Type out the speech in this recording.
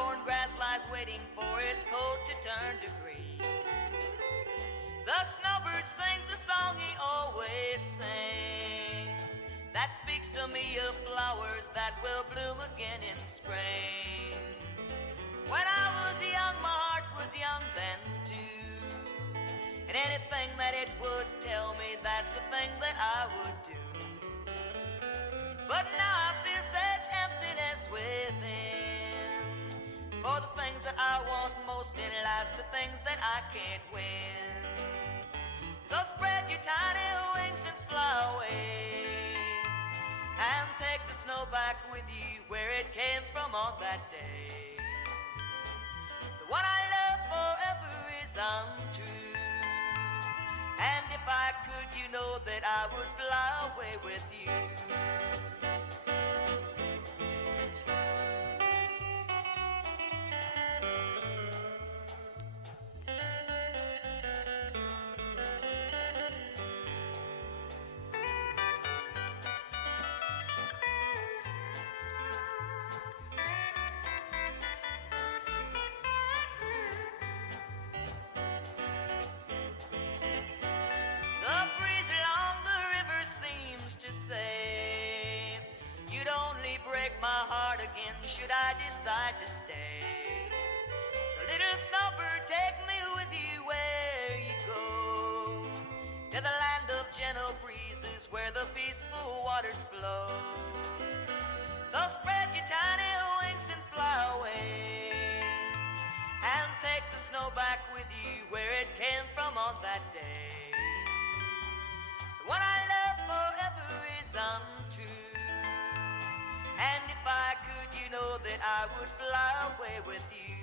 torn grass lies waiting for its coat to turn to green. The snowbird sings the song he always sings, that speaks to me of flowers that will bloom again in spring. When I was young, my heart was young then too, and anything that it would tell me, that's the thing that I would do. But now I feel such emptiness within, for the things that I want most in life's the things that I can't win. So spread your tiny wings and fly away, and take the snow back with you where it came from on that day. The one I love forever is untrue, and if I could, you know that I would fly away with you. To say, you'd only break my heart again should I decide to stay. So little snowbird, take me with you where you go, to the land of gentle breezes where the peaceful waters flow. So spread your tiny wings and fly away, and take the snow back with you where it came from on that day. The one I love forever is untrue, and if I could, you know that I would fly away with you.